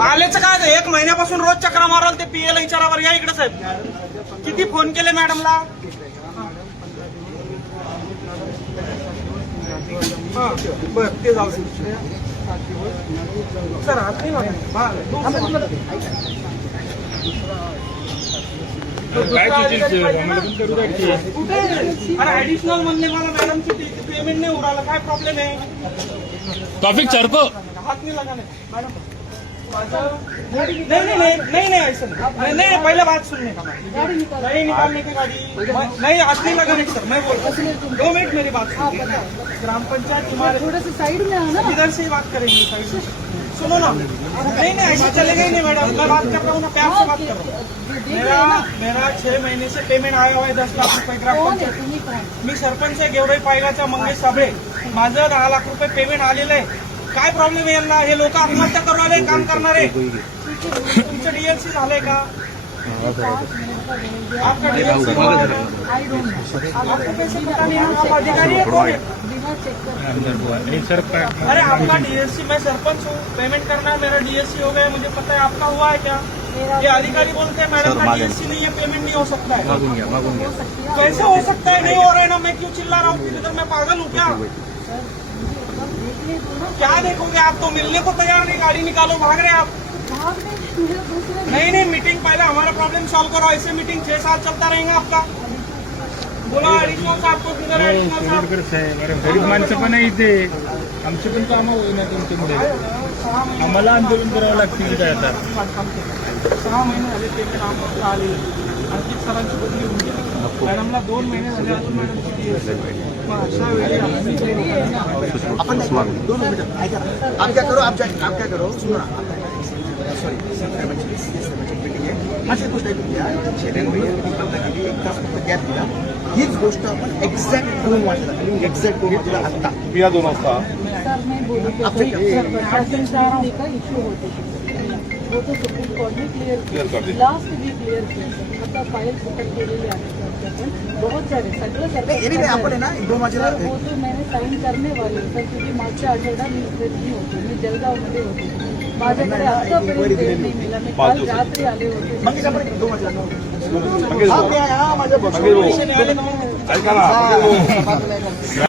आलेच काय 1 महिन्यापासून रोज चक्रा माराल ते पीएला विचारावर. या इकडे साहेब, किती फोन केले मॅडमला. बर ते जाऊ सर. हात नाही अरे ऍडिशनल म्हणणे मला मॅडमची पेमेंट नाही उडाला. काय प्रॉब्लेम आहे. टॉपिक चरको हाथ नहीं लगाने मैडम. नहीं ऐसा नहीं. पहले बात सुनने का. नहीं निकालने की गाड़ी नहीं. हाथ नहीं लगाने सर. मैं बोलता हूँ 2 मिनट मेरी बात सुनिए. ग्राम पंचायत तुम्हारे थोड़ा सा साइड में आना. इधर से ही बात करेंगे. साइड से सुनो ना. नहीं ऐसा चलेगा ही नहीं मैडम. मैं बात कर रहा हूँ ना, प्यार से बात कर रहा हूँ. मेरा 6 महीने से पेमेंट आया हुआ है 10 लाख रुपये ग्राम पंचायत. मी सरपंच आहे गेवराई पायगाचा मंगेश साबळे. माझं 10 लाख रुपये पेमेंट आलेलं आहे. काय प्रॉब्लेम आहे यांना. हे लोक आत्महत्या करून आले काम करणारे. तुमचं डीएलसी झालंय का. आपका डीएलसी हुआ है. आपको पैसे पता नहीं. आप अधिकारी है कौन है. अरे आपका डीएलसी. मैं सरपंच हूँ. पेमेंट करना है. मेरा डीएलसी हो गया. मुझे पता है. आपका हुआ है क्या. ये अधिकारी बोलते हैं मैडम का डीएलसी नहीं है, पेमेंट नहीं हो सकता है. कैसे हो सकता है. नहीं हो रहा है ना. मैं क्यों चिल्ला रहा हूँ. तो मैं पागल हूँ क्या. क्या देखोगे आप. तो मिलने को तैयार नहीं. गाड़ी निकालो. भाग रहे आप. नहीं मीटिंग पहले हमारा प्रॉब्लम सॉल्व करो. ऐसे मीटिंग 6 साल चलता रहेगा आपका. बोला ऍडिशनल साहब को. किधर ऍडिशनल साहब. गरीब माणसं पण आहे इथे. आमची पण कामं होईना तुमच्यामुळे. आम्हाला आंदोलन करावं लागतील काय आता. 6 महिने झाले पेमेंट आम्हाला आलेलं. आणखी सरांची बदली होऊन गेली. मॅडमला 2 महिने झाले अजून मॅडमची डीएलसी. मग अशा वेळी अपन 2 मिनट ऐका. आप क्या करो. आप क्या करो. सुनो ना. सॉरी मीटिंग आहे. माझी गोष्ट ऐकून घ्या. शेरेन भैया एक तास गॅप दिला. हीच गोष्ट आपण एक्झॅक्ट 2 वाजता एक्झॅक्ट 2 वाजता आत्ता या 2 वाजता सर मैं बोलूँ तो प्रशासन का इश्यू होते थे. वो तो सुप्रीम कोर्ट ने क्लियर किया. लास्ट भी क्लिअर किया. आता फाईल सुटक केलेली आहे. बहुत सारे सगळं एनिवे आपण आहे ना 2 वाजेला. वो तो मैंने साइन करने वाली सर. क्योंकि मागच्या आठवड्यात मी इथे नाही होते. मी जळगावमध्ये होते. माझ्याकडे आतापर्यंत वेळ नाही मिळाला. मी काल रात्री आले होते. मग 2 वाजता माझ्या ऐका ना.